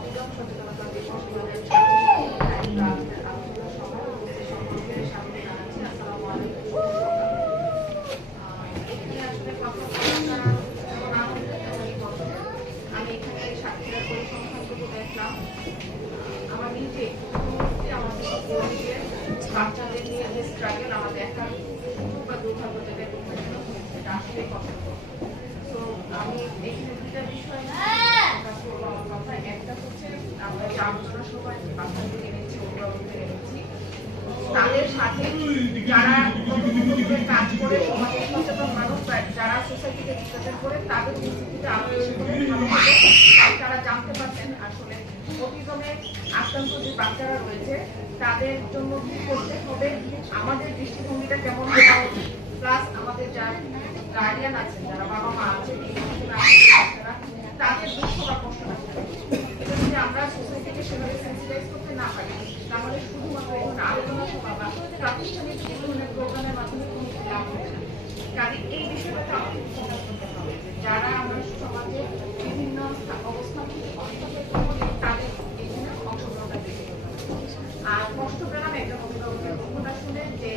অভিযান সচেতনতা দিবস 2024 আলোচনা সভায় উপস্থিত সকলকে স্বাগত জানাচ্ছি। আসসালামু আলাইকুম। এখানে আসলে কথা বলাটা যেমন আনন্দের তেমনই কষ্ট। আমি এখানে সাক্ষীরা পরিসংখ্যানটুকু দেখলাম। আমার নিজে আমাদের বাচ্চাদের নিয়ে যে স্ট্রাগল আমাদের একটা সুখ বা দুর্ভাগ্য যেটা এটা আসলে কষ্ট। তো আমি এখানে দুইটা বিষয় কথা, একটা হচ্ছে আমরা যে আলোচনা সভায় যে বাচ্চাদের এনেছি, অভিভাবকদের এনেছি, তাদের সাথে যারা কাজ করে সমাজের সচেতন মানুষ যারা সোসাইটিতে রিপ্রেজেন্ট করে তাদের উপস্থিতিতে আলোচনা করে ভালো হবে। তারা জানতে পারছেন আসলে অটিজমে আক্রান্ত যে বাচ্চারা রয়েছে তাদের জন্য কি করতে হবে, আমাদের দৃষ্টিভঙ্গিটা কেমন হওয়া উচিত, প্লাস আমাদের যারা গার্ডিয়ান আছেন, যারা বাবা মা আছেন, তাদের দুঃখ বা কষ্ট এটা যদি আমরা সোসাইটিকে সেভাবে সেন্সিটাইজ করতে না পারি তাহলে শুধুমাত্র এখন আলোচনা সভা বা প্রাতিষ্ঠানিক ধরনের প্রোগ্রামের মাধ্যমে কোনো লাভ হবে না। কাজে এই বিষয়টাকে আমাদের ফোকাস করতে হবে যারা আমরা সমাজে বিভিন্ন অবস্থান থেকে তাদের এখানে অংশগ্রহণটা দেখে আর কষ্ট পেলাম একটা অভিভাবকের বক্তব্যটা শুনে যে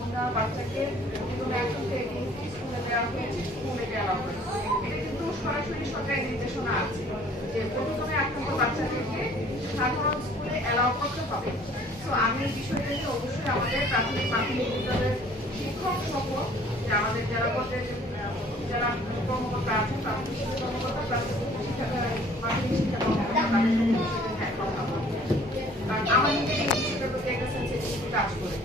ওনার বাচ্চাকে স্কুলে দেওয়া হয়েছে, স্কুলে দেওয়া হয়েছে। এটা কিন্তু সরাসরি সরকারি নির্দেশনা আছে যে প্রথমে আক্রান্ত বাচ্চাদেরকে সাধারণ স্কুলে অ্যালাউ করতে হবে। তো আমি এই বিষয়টা নিয়ে অবশ্যই আমাদের প্রাথমিক মাধ্যমিক বিদ্যালয়ের শিক্ষক সহ যে আমাদের জেলা পর্যায়ে যারা কর্মকর্তা আছেন প্রাথমিক শিক্ষা কর্মকর্তা মাধ্যমিক শিক্ষা কর্মকর্তা তাদের সাথে কথা বলবো। কারণ আমাদের এই বিষয়টার প্রতি একটা সেন্সিটিভিটি কাজ করে।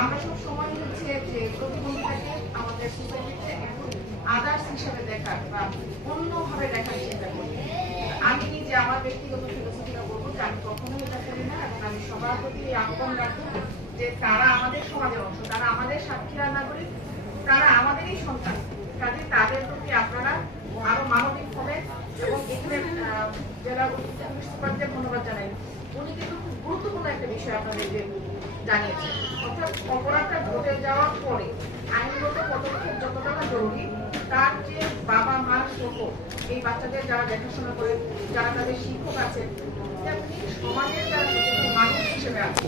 আমরা সব সময় হচ্ছে যে প্রতিবন্ধীটাকে আমাদের সোসাইটিতে এখন আদার্স হিসাবে দেখার বা অন্যভাবে দেখার চিন্তা করি। আমি নিজে আমার ব্যক্তিগত ফিলোসফিটা বলবো যে আমি কখনোই এটা করি না এবং আমি সবার প্রতি আহ্বান রাখবো যে তারা আমাদের সমাজের অংশ, তারা আমাদের সাক্ষীরা নাগরিক, তারা আমাদেরই সন্তান। কাজে তাদের প্রতি আপনারা আরো মানবিক হবেন এবং এখানে জেলা সুপারকে ধন্যবাদ জানাই। উনি কিন্তু খুব গুরুত্বপূর্ণ একটা বিষয় আপনাদেরকে জানিয়েছেন, অর্থাৎ অপরাধটা ঘটে যাওয়ার পরে আইনগত পদক্ষেপ যতটা জরুরি তার যে বাবা মা সহ এই বাচ্চাদের যারা দেখাশোনা করে, যারা তাদের শিক্ষক আছেন, তেমনি সমাজের যারা সচেতন মানুষ হিসেবে আছে,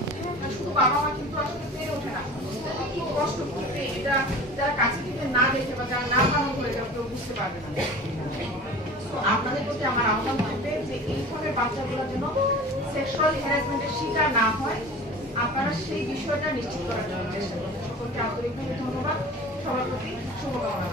শুধু বাবা মা কিন্তু আসলে পেরে ওঠে না, কি কষ্ট করতে এটা যারা কাছে থেকে না দেখে বা যারা না পালন করে এটা কেউ বুঝতে পারবে না। আপনাদের প্রতি আমার আহ্বান থাকবে যে এই ধরনের বাচ্চাগুলো যেন সেক্সুয়াল হ্যারাসমেন্টের শিকার না হয়, আপনারা সেই বিষয়টা নিশ্চিত করার জন্য চেষ্টা করবেন। সকলকে আন্তরিকভাবে ধন্যবাদ, সবার প্রতি শুভকামনা।